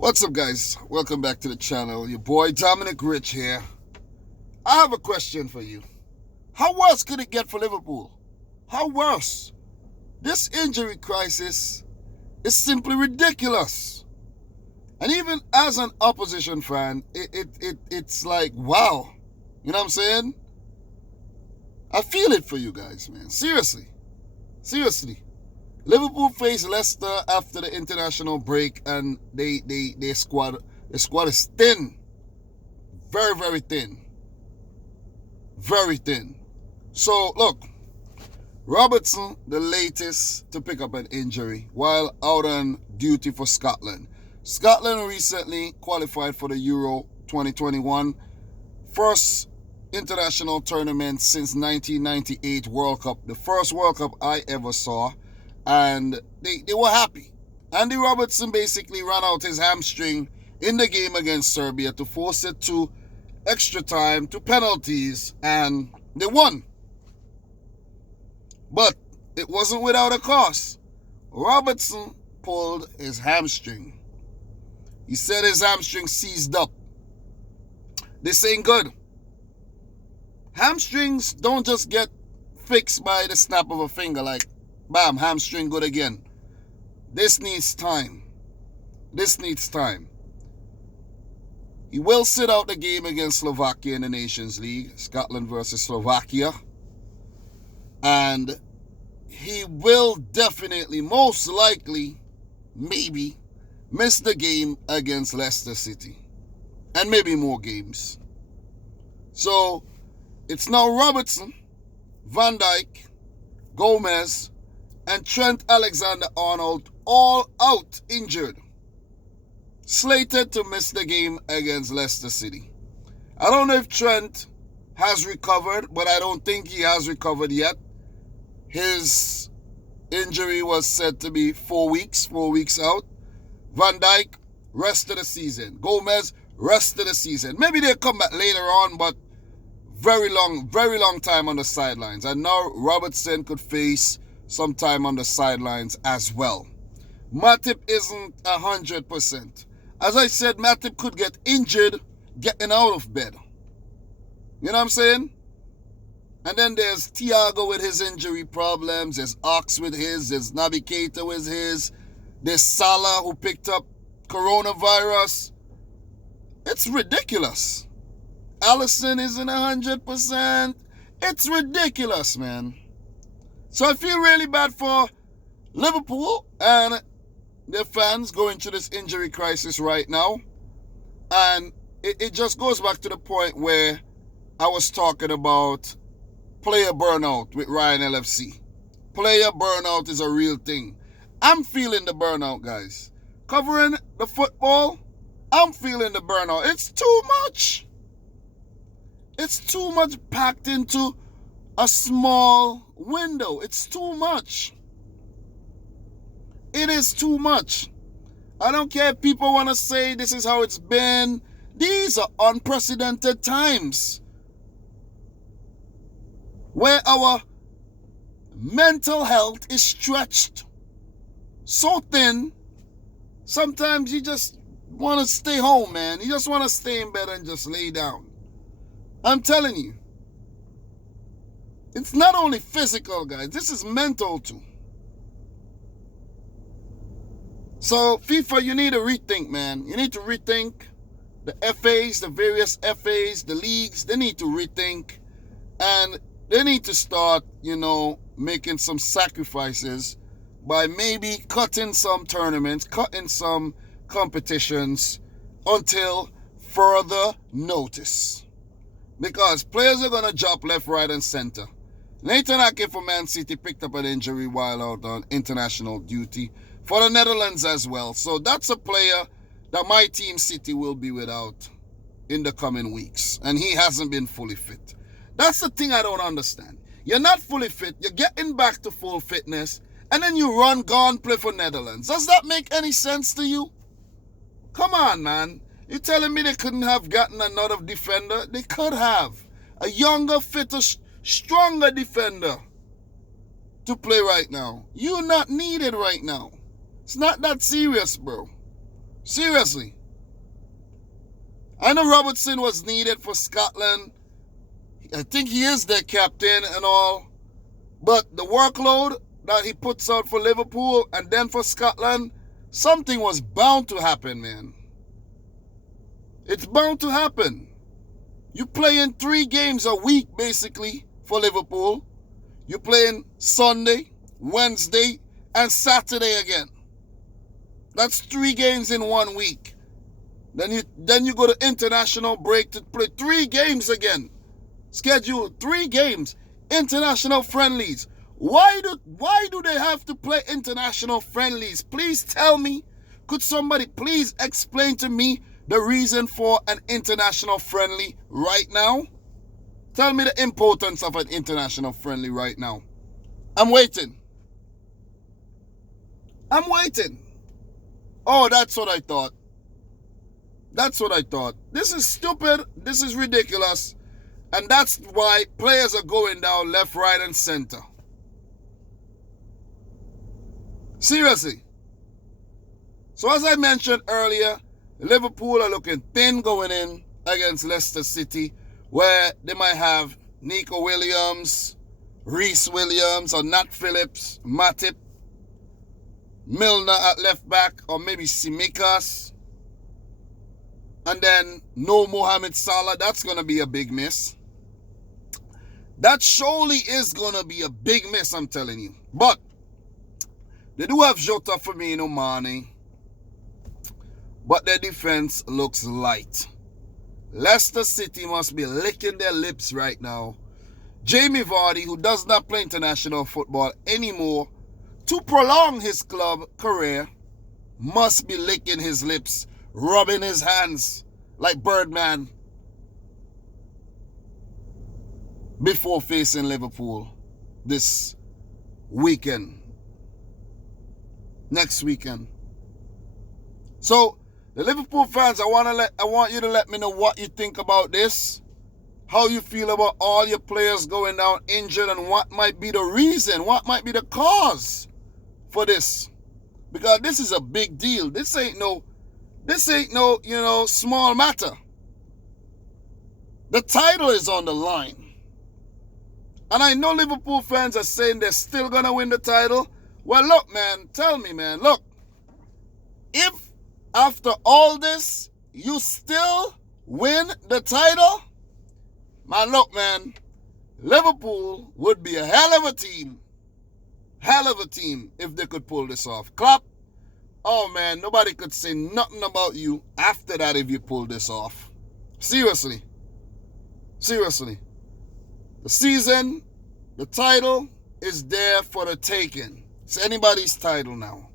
What's up, guys? Welcome back to the channel. Your boy Dominic Rich here. I have a question for you. How worse could it get for Liverpool? How worse? This injury crisis is simply ridiculous. And even as an opposition fan, it's like, wow. You know what I'm saying? I feel it for you guys, man. Seriously. Liverpool faced Leicester after the international break, and their squad is thin, very thin. So look, Robertson, the latest to pick up an injury while out on duty for Scotland. Scotland recently qualified for the Euro 2021, first international tournament since 1998 World Cup, the first World Cup I ever saw. And they were happy. Andy Robertson basically ran out his hamstring in the game against Serbia to force it to extra time, to penalties, and they won. But it wasn't without a cost. Robertson pulled his hamstring. He said his hamstring seized up. This ain't good. Hamstrings don't just get fixed by the snap of a finger like, bam, hamstring good again. This needs time. He will sit out the game against Slovakia in the Nations League, Scotland versus Slovakia. And he will definitely, most likely, maybe, miss the game against Leicester City. And maybe more games. So, it's now Robertson, Van Dijk, Gomez, and Trent Alexander-Arnold all out injured, slated to miss the game against Leicester City. I don't know if Trent has recovered, but I don't think he has recovered yet. His injury was said to be 4 weeks out. Van Dijk, rest of the season. Gomez, rest of the season. Maybe they'll come back later on, but very long time on the sidelines. And now Robertson could face some time on the sidelines as well. Matip isn't 100%. As I said, Matip could get injured getting out of bed. You know what I'm saying? And then there's Thiago with his injury problems. There's Ox with his. There's Naby Keita with his. There's Salah who picked up coronavirus. It's ridiculous. Alisson isn't 100%. It's ridiculous, man. So I feel really bad for Liverpool and their fans going through this injury crisis right now. And it just goes back to the point where I was talking about player burnout with Ryan LFC. Player burnout is a real thing. I'm feeling the burnout, guys. Covering the football, I'm feeling the burnout. It's too much. It's too much packed into a small window. It's too much. It is too much. I don't care if people want to say this is how it's been. These are unprecedented times where our mental health is stretched so thin. Sometimes you just want to stay home, man. You just want to stay in bed and just lay down. I'm telling you. It's not only physical, guys. This is mental too. So, FIFA, you need to rethink, man. You need to rethink. The FAs, the various FAs, the leagues, they need to rethink. And they need to start, making some sacrifices by maybe cutting some tournaments, cutting some competitions until further notice. Because players are going to drop left, right, and center. Nathan Ake for Man City picked up an injury while out on international duty for the Netherlands as well. So that's a player that my team City will be without in the coming weeks. And he hasn't been fully fit. That's the thing I don't understand. You're not fully fit. You're getting back to full fitness. And then you go and play for Netherlands. Does that make any sense to you? Come on, man. You're telling me they couldn't have gotten another defender? They could have. A younger, fitter, stronger defender to play right now. You're not needed right now. It's not that serious, bro. Seriously. I know Robertson was needed for Scotland. I think he is their captain and all. But the workload that he puts out for Liverpool and then for Scotland, something was bound to happen, man. It's bound to happen. You playing 3 games a week, basically, for Liverpool. You're playing Sunday, Wednesday, and Saturday again. That's 3 games in 1 week. Then you go to international break to play 3 games again. Schedule 3 games, international friendlies. Why do they have to play international friendlies? Please tell me. Could somebody please explain to me the reason for an international friendly right now? Tell me the importance of an international friendly right now. I'm waiting. Oh, that's what I thought. This is stupid. This is ridiculous. And that's why players are going down left, right, and center. Seriously. So as I mentioned earlier, Liverpool are looking thin going in against Leicester City, where they might have Nico Williams, Reece Williams, or Nat Phillips, Matip, Milner at left back, or maybe Tsimikas. And then no Mohamed Salah. That's going to be a big miss. That surely is going to be a big miss, I'm telling you. But they do have Jota, Firmino, Mane. But their defense looks light. Leicester City must be licking their lips right now. Jamie Vardy, who does not play international football anymore, to prolong his club career, must be licking his lips, rubbing his hands like Birdman before facing Liverpool this weekend. Next weekend. So, the Liverpool fans, I want you to let me know what you think about this. How you feel about all your players going down injured, and what might be the reason, what might be the cause for this. Because this is a big deal. This ain't no, small matter. The title is on the line. And I know Liverpool fans are saying they're still going to win the title. Well, look, man, tell me, man, look. If after all this, you still win the title, man, look, man, Liverpool would be a hell of a team if they could pull this off. Klopp, oh, man, nobody could say nothing about you after that if you pull this off. Seriously. The season, the title is there for the taking. It's anybody's title now.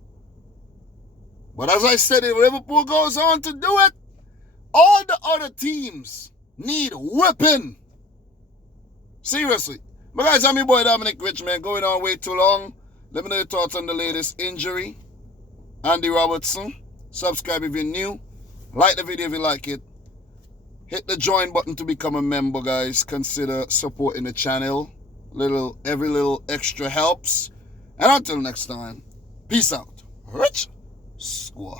But as I said, if Liverpool goes on to do it, all the other teams need whipping. Seriously. But guys, I'm your boy Dominic Rich, man. Going on way too long. Let me know your thoughts on the latest injury. Andy Robertson. Subscribe if you're new. Like the video if you like it. Hit the join button to become a member, guys. Consider supporting the channel. Every little extra helps. And until next time, peace out. Rich Squad.